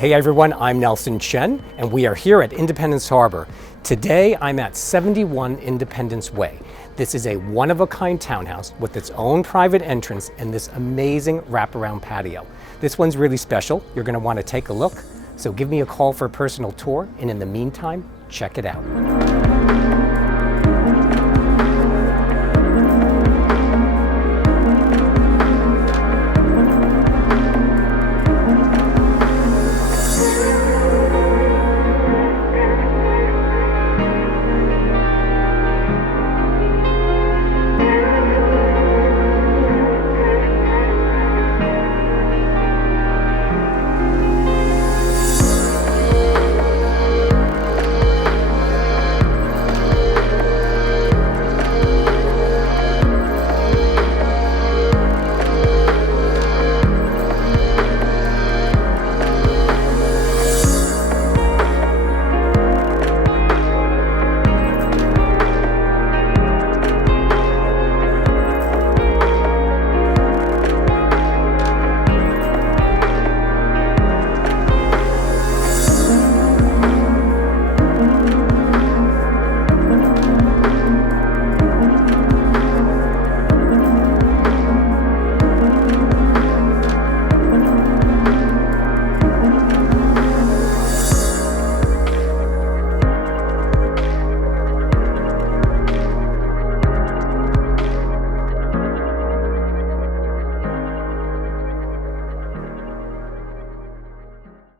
Hey everyone, I'm Nelson Chen, and we are here at Independence Harbor. Today I'm at 71 Independence Way. This is a one-of-a-kind townhouse with its own private entrance and this amazing wraparound patio. This one's really special. You're going to want to take a look. So give me a call for a personal tour, and in the meantime, check it out.